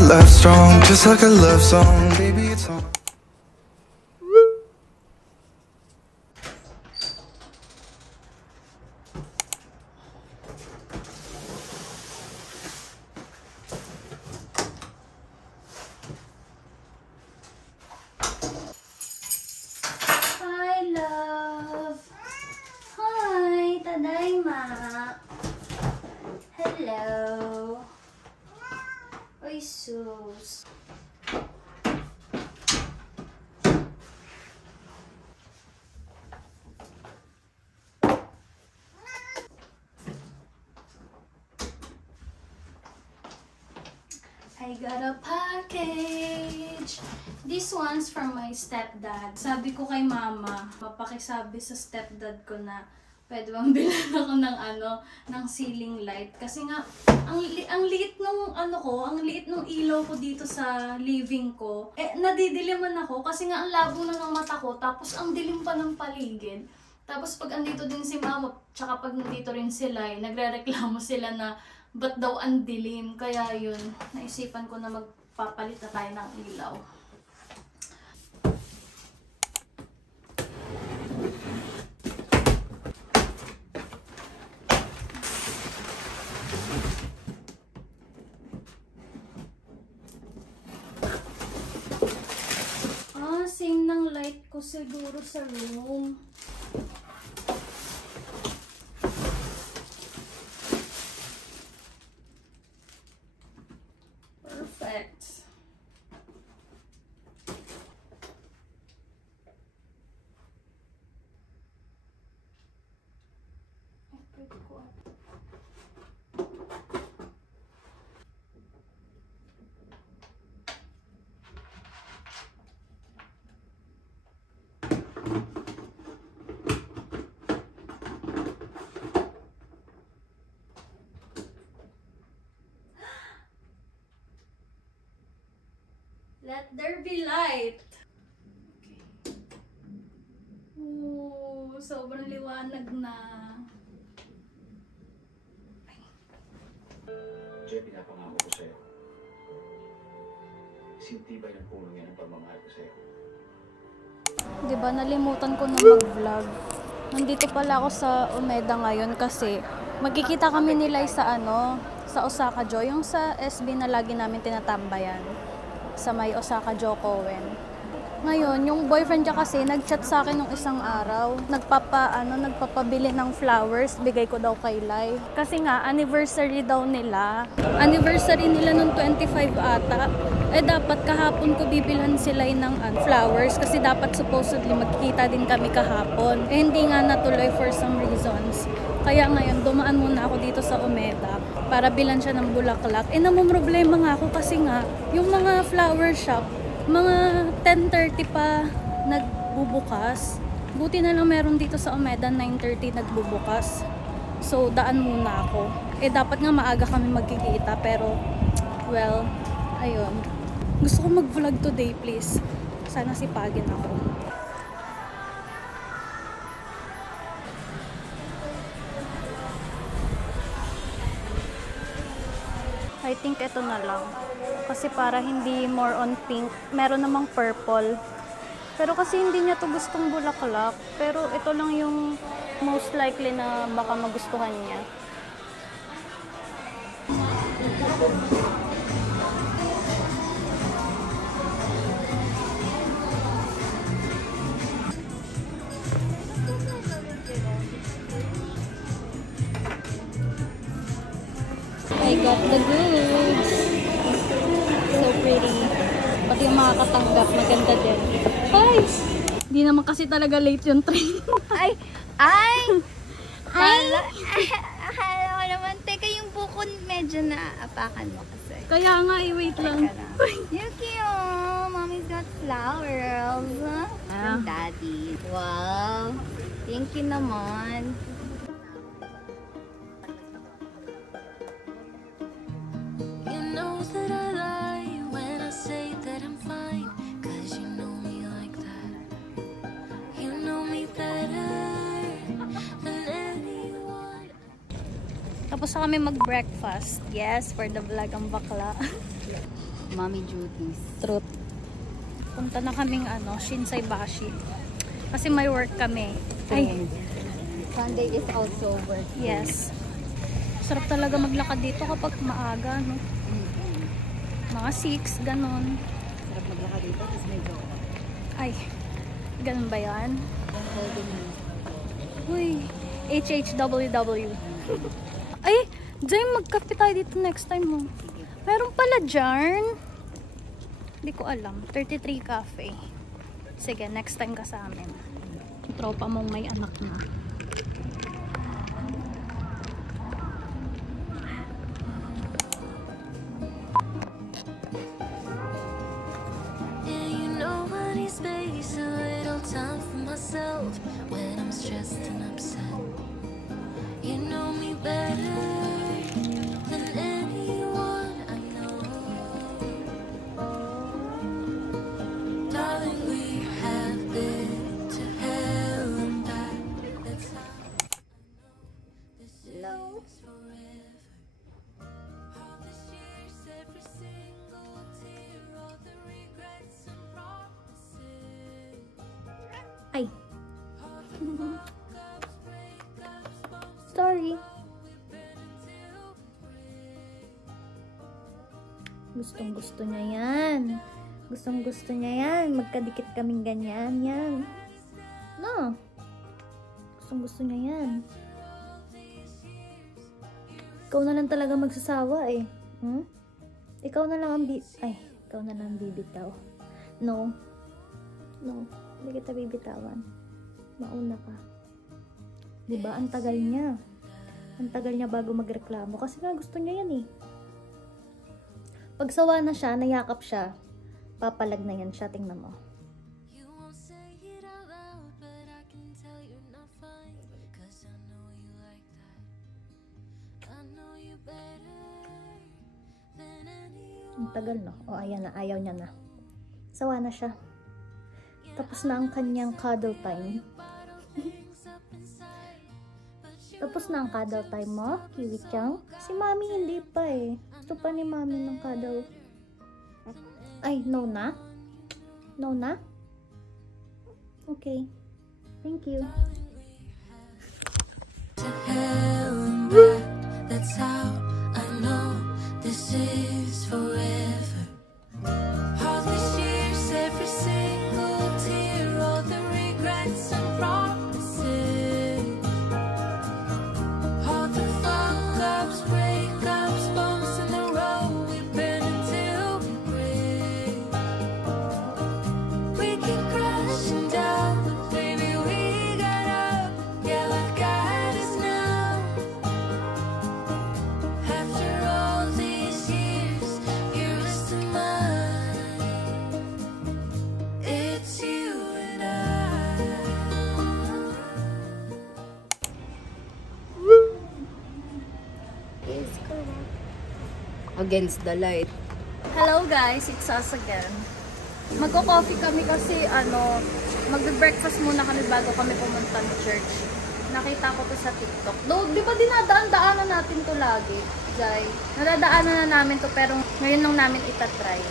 Love strong, just like a love song, baby, it's on. Hi, love. Hi, tadaima. Hello. Oy, sus. I got a package. This one's from my stepdad. Sabi ko kay mama, mapakisabi sa stepdad ko na pwede bang bilhan ako ng ceiling light. Kasi nga, ang liit nung ang liit nung ilaw ko dito sa living ko. Nadidiliman ako kasi nga ang labo na ng mata ko, tapos ang dilim pa ng paligid. Tapos pag andito din si mama, tsaka pag nandito rin sila, nagrereklamo sila na ba't daw ang dilim. Kaya yun, naisipan ko na magpapalit na tayo ng ilaw. Same ng light ko siguro sa room. Perfect. Let there be light. Okay. Ooh, sobrang liwanag na. Jay, pinapangako ko sa'yo. Sintibay ng puno yan ang pagmamahal ko sa'yo. Diba, nalimutan ko na mag-vlog. Nandito pala ako sa Umeda ngayon kasi magkikita kami nila sa sa Osaka Joe, yung sa SB na lagi namin tinatambayan. Sa may Osaka Joe Cohen. Ngayon, yung boyfriend niya kasi nag-chat sa akin nung isang araw. Nagpapabili ng flowers, bigay ko daw kay Lai. Kasi nga, anniversary daw nila. Anniversary nila nung 25 ata. Dapat kahapon ko bibilhan sila ng flowers kasi dapat supposedly magkikita din kami kahapon. Hindi nga natuloy for some reasons. Kaya ngayon, dumaan muna ako dito sa Umeda para bilan siya ng bulaklak. Namumroblema nga ako kasi nga, yung mga flower shop, mga 10:30 pa nagbubukas. Buti na lang meron dito sa Umeda, 9:30 nagbubukas. So, daan muna ako. Dapat nga maaga kami magkikita, pero, well, ayun. Gusto ko mag-vlog today, please. Sana sipagin ako. I think ito na lang. Kasi para hindi more on pink. Meron namang purple. Pero kasi hindi niya to gustong bulaklak. Pero ito lang yung most likely na baka magustuhan niya. I got the goods. So pretty. Pati yung makakatanggap, maganda din. Ay! Di naman kasi talaga late yung train. Ay! Akala ko naman, teka yung buko medyo naapakan mo kasi. Kaya nga, wait lang. Yuki, oh! Mommy's got flowers. From daddy. Wow! Thank you naman. You know that I lie when I say that I'm fine, 'cause you know me like that. You know me better than anyone. Tapos na kami mag-breakfast. Yes, for the vlog ang bakla. Mommy duties. Truth. Punta na kaming Shinsai Bashi. Kasi may work kami. Ay, Sunday is also work. yes. Sarap talaga maglakad dito kapag maaga, no? Mga 6, ganon. Sarap maglakad dito kasi may joke. Ay, ganon ba yan? Uy, HHWW. Ay, Jay, magkape tayo dito next time, mo. Meron pala dyan. Hindi ko alam. 33 Cafe. Sige, next time ka sa amin. Tropa mong may anak na. Yeah, you know I need space, a little time for myself when I'm stressed and upset. You know me better than anyone I know. Darling, we have been to hell and back. That's how I know this is forever. All these years, every single tear, all the regrets and promises. Ay. Sorry. Gustong gusto niya yan. Gustong gusto niya yan. Magkadikit kaming ganyan. Yan. No. Gustong gusto niya yan. Ikaw na lang talaga magsasawa eh. Hmm? Ikaw na lang ang ikaw na lang bibitaw. No. No. Hindi kita bibitawan. Mauna ka. Diba? Ang tagal niya. Ang tagal niya bago magreklamo. Kasi nga gusto niya yan eh. Pag sawa na siya, nayakap siya, papalag na yan siya. Tingnan mo. You won't say it out loud, but I can tell you're not fine, 'cause I know you like that. I know you better than anyone. Ang tagal no. O ayan na. Ayaw niya na. Sawa na siya. Tapos na ang kanyang cuddle time. Tapos na ang cuddle time mo, Kiwi-chan. Si Mami hindi pa eh. Gusto pa ni Mami ng cuddle. Ay, no na? No na? Okay. Thank you. To hell and back. That's how I know this is forever. All these years, every single tear, all the regrets and promises, all the fuck-ups, break-ups, bumps in the road. We've been until we break. We keep crashing down, but baby we got up. Yeah, look at us now. After all these years, you're still mine. It's you and I. Against the light. Hello guys, it's us again. Magko-coffee kami kasi magbe-breakfast muna kami bago kami pumunta ng church. Nakita ko to sa TikTok. Though, di ba dinadaan-daanan natin to lagi, guys? Nadadaanan na namin to pero ngayon lang namin itatry.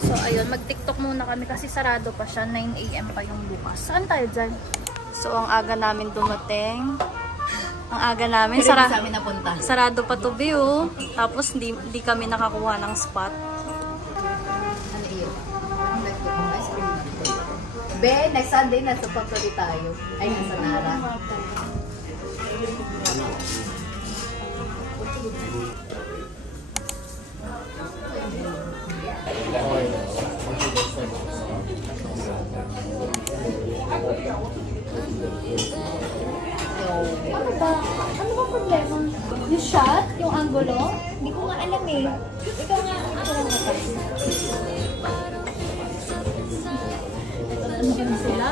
So ayun, mag-TikTok muna kami kasi sarado pa siya. 9 AM pa yung bukas. Saan tayo dyan? So ang aga namin dumating. Ang aga namin, Pero sa amin napunta. sarado pa to view. Tapos hindi kami nakakuha ng spot. Ano yun? Ice cream. Be, next Sunday nasa Pagpali tayo. Ay, nasa Nara. Ano ba? Ano ba problema? Yung shot? Yung angulo? Hindi ko nga alam eh. Ikaw nga, ako lang natin. Ano ba sila?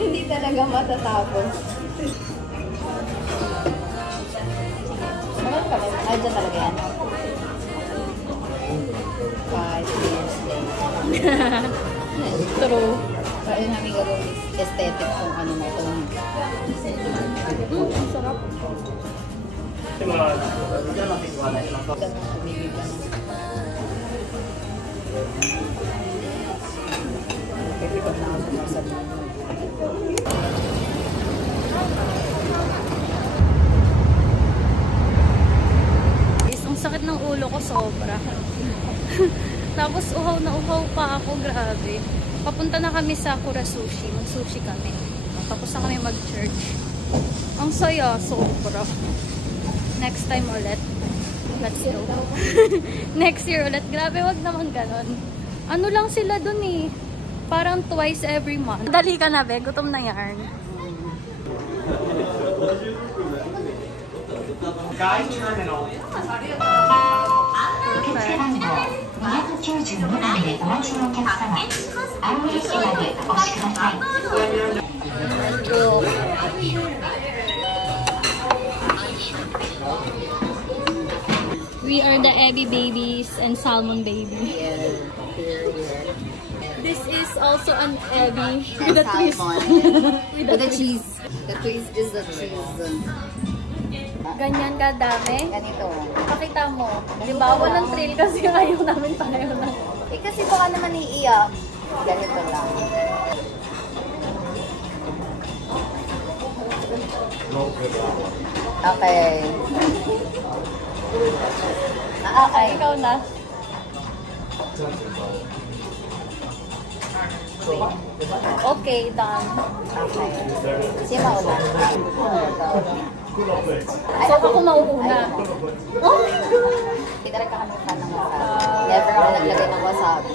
Hindi talaga matatapos. Bakit kami? Ay, dyan talaga yan. 5 years later. True. So, ayun namin gagawin is aesthetic kung ano na ito. Ang sarap. Ang sakit ng ulo ko sobra. Tapos uhaw na uhaw pa ako, grabe. Papunta na kami sa Kura Sushi. Mag-sushi kami. Tapos na kami mag-church. Ang saya, sobra. Next time ulit. Let's go. Next year ulit. Grabe, wag naman ganon. Ano lang sila dun eh. Parang twice every month. Dali ka na, be. Gutom na yarn. Guy Terminal. 受付番号292番でお待ちのお客様、青い駅までお越しください。We are the Abby babies and Salmon baby. This is also an Abby with a twist. With the cheese. The twist is the cheese. Ganyan kadami. Ganito. Pakita mo. Di ba? Walang thrill kasi ayaw namin pareho na. Eh kasi baka naman iiyak. Ganito lang. Okay. Okay. Ikaw na. Okay, done. Okay. Sino mauna? So, ako mauuna. Hindi talaga kami fan ng wasabi. Never ako naglagay ng wasabi.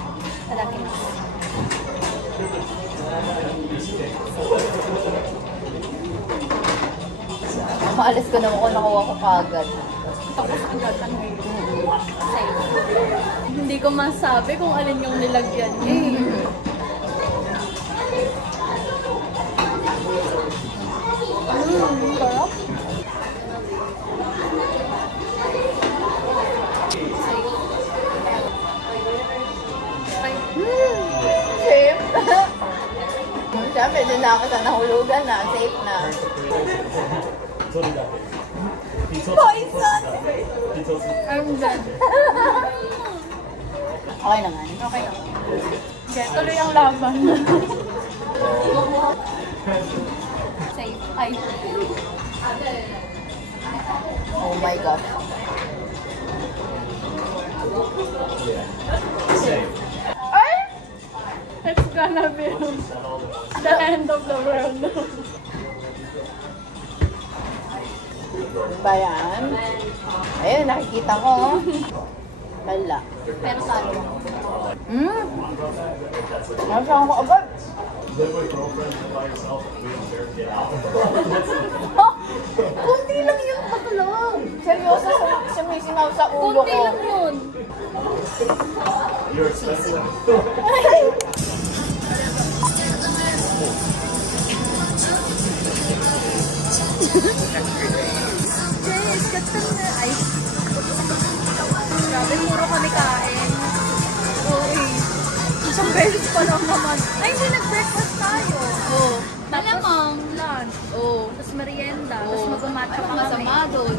Talaki na. Maalis ko naman kung nakuha ko kagad. Tapos agad ang hindi ko masabi kung alin yung nilagyan niya eh. Sarap. Safe. Siyempre, dun na ako sa nahulugan na. Safe na. Poison! I'm done. Okay naman. Okay lang. Okay, tuloy ang laban. Safe. Ay. Oh my God. Ay! It's gonna be the end of the world. Ba yan? Ayun, nakikita ko. Wala. Pero salo. Nasaan ko agad? Kunti lang yun, patulong. Seryoso, sumisinaw sa ulo Kunti ko. lang yun. Yes, ganda na. Ay. Grabe, puro kami kain. Okay. Isang beses pa lang naman. Ay, hindi nag-breakfast tayo. Oo. Malamang lunch. Oo. Tapos merienda. Tapos mag-umatcha pa kami. Masama doon.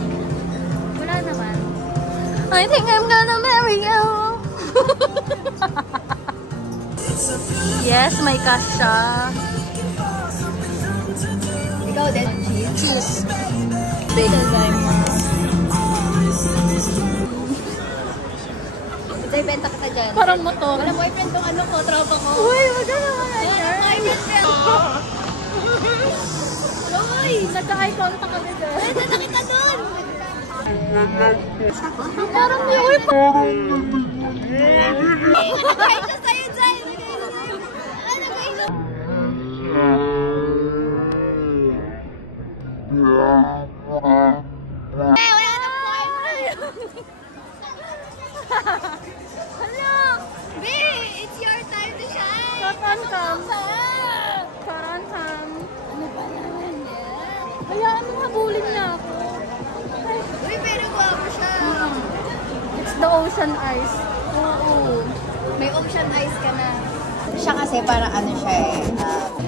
Wala naman. I think I'm gonna marry you. Yes, may kasha. Ikaw din. Cheese. Big. Ito, ibenta kita dyan. Parang motor. Wala boyfriend tong ano ko, tropa ko. Uy, wag ka naman. Uy, nagka-eye contact kami dyan. Ay, nakita doon! Parang may uy pa. Nagkain siya sa'yo dyan! Nagkain siya! Wala na boyfriend! Hello! B, it's your time to shine! Karan kam. Karan kam. habulin niya ako. Uy, pero guwapo siya. It's the ocean eyes. Oo. May ocean eyes ka na. Siya kasi parang ano siya eh,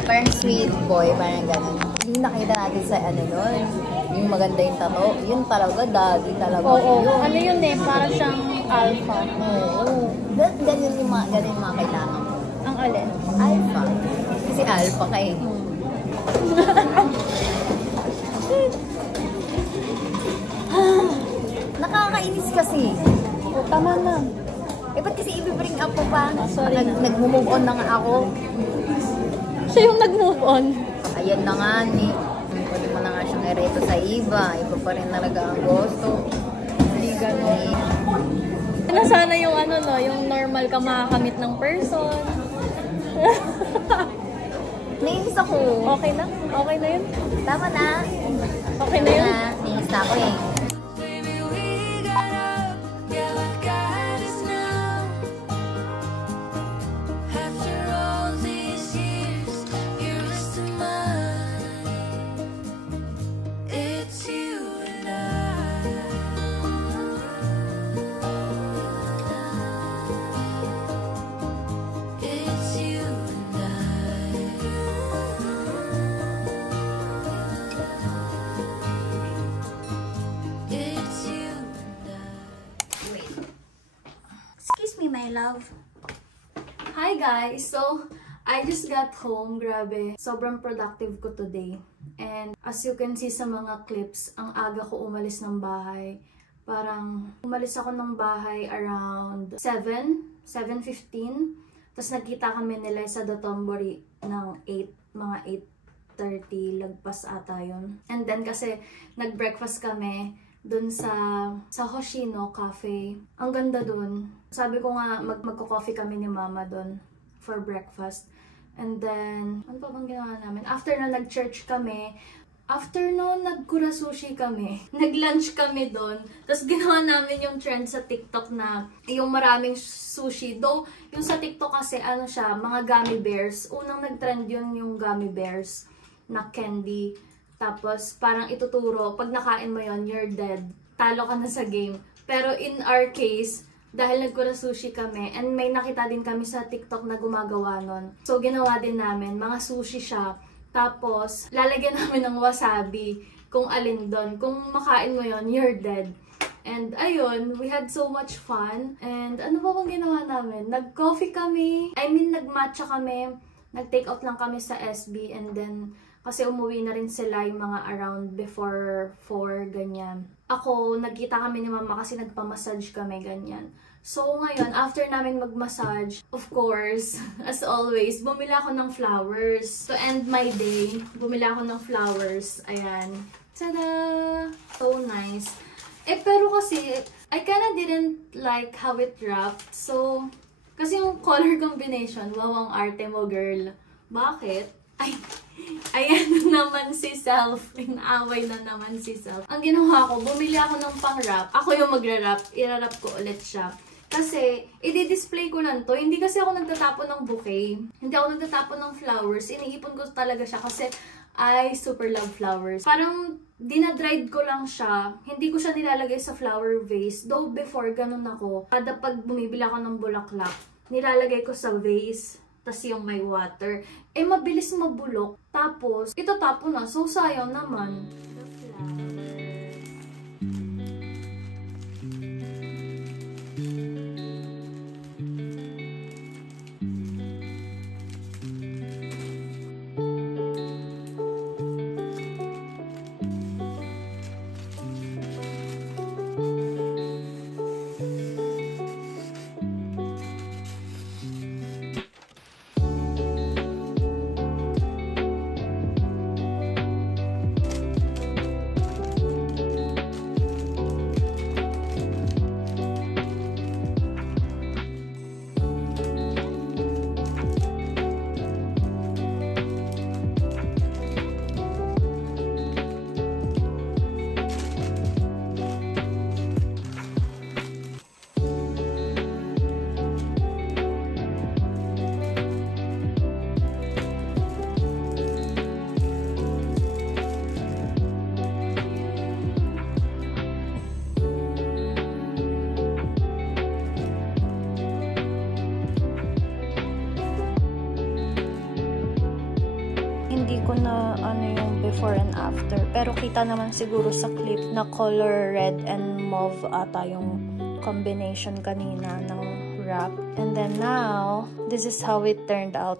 parang sweet boy, parang gano'n. Yung nakita natin sa ano nun, yung maganda yung tato, yun talaga, daddy talaga. Oo. Yun. Ano yun eh, para siyang alpha. Oo. Ganyan yung mga kailangan ko. Ang alin? Alpha. Kasi alpha ka eh. Nakakainis kasi. O, tama na. Eh, ba't kasi i-bring up ko pa? Sorry na. Nag-move on na nga ako. Siya yung nag-move on. Ayan na nga ni. Pwede mo na nga siyang ireto sa iba. Iba pa rin talaga ang gusto. Hindi gano'n. Ano sana yung ano no, yung normal ka makakamit ng person. Nainis ako. Okay na? Okay na yun? Tama na. Okay na yun? Nainis na ako eh. Baby, we got up, yeah, what got us now? After all these years, you're still mine. It's you and I. It's you and It's you and I. Excuse me, my love. Hi guys! So, I just got home. Grabe. Sobrang productive ko today. And as you can see sa mga clips, ang aga ko umalis ng bahay. Parang umalis ako ng bahay around 7:15. Tapos nagkita kami nila sa Dotonbori ng 8, mga 8:30, lagpas ata yun. And then kasi nag-breakfast kami dun sa Hoshino Cafe. Ang ganda dun. Sabi ko nga magko-coffee kami ni Mama dun for breakfast. And then, ano pa bang ginawa namin? After na nag-church kami, after no, nagkura sushi kami. Nag-lunch kami dun. Tapos ginawa namin yung trend sa TikTok na yung maraming sushi. Though, yung sa TikTok kasi, ano siya, mga gummy bears. Unang nag-trend yun yung gummy bears na candy. Tapos, parang ituturo, pag nakain mo yon you're dead. Talo ka na sa game. Pero in our case, dahil nagkura sushi kami, and may nakita din kami sa TikTok na gumagawa nun. So, ginawa din namin. Mga sushi siya. Tapos, lalagyan namin ng wasabi kung alin doon. Kung makain mo yon you're dead. And ayun, we had so much fun. And ano ba bang ginawa namin? Nag-coffee kami. I mean, nag-matcha kami. Nag-take out lang kami sa SB. And then, kasi umuwi na rin sila yung mga around before 4, ganyan. Ako, nagkita kami ni Mama kasi nagpa-massage kami, ganyan. So, ngayon, after namin mag-massage, of course, as always, bumili ako ng flowers. To end my day, bumili ako ng flowers. Ayan. Tada! So nice. Eh, pero kasi, I kinda didn't like how it wrapped. So, kasi yung color combination, wow, ang arte mo, girl. Bakit? Ay, ayan na naman si Self. Inaaway na naman si Self. Ang ginawa ko, bumili ako ng pang-wrap. Ako yung magra-wrap. Ira-wrap ko ulit siya. Kasi, i-display ko lang to. Hindi kasi ako nagtatapon ng bouquet. Hindi ako nagtatapon ng flowers. Iniipon ko talaga siya kasi I super love flowers. Parang, dinadried ko lang siya. Hindi ko siya nilalagay sa flower vase. Though before, ganun ako. Kada pag bumibili ako ng bulaklak, nilalagay ko sa vase. Tas yung may water. Eh, mabilis mabulok. Tapos, ito tapo na. So, sayang naman. Pero kita naman siguro sa clip na color red and mauve ata yung combination kanina ng wrap. And then now, this is how it turned out.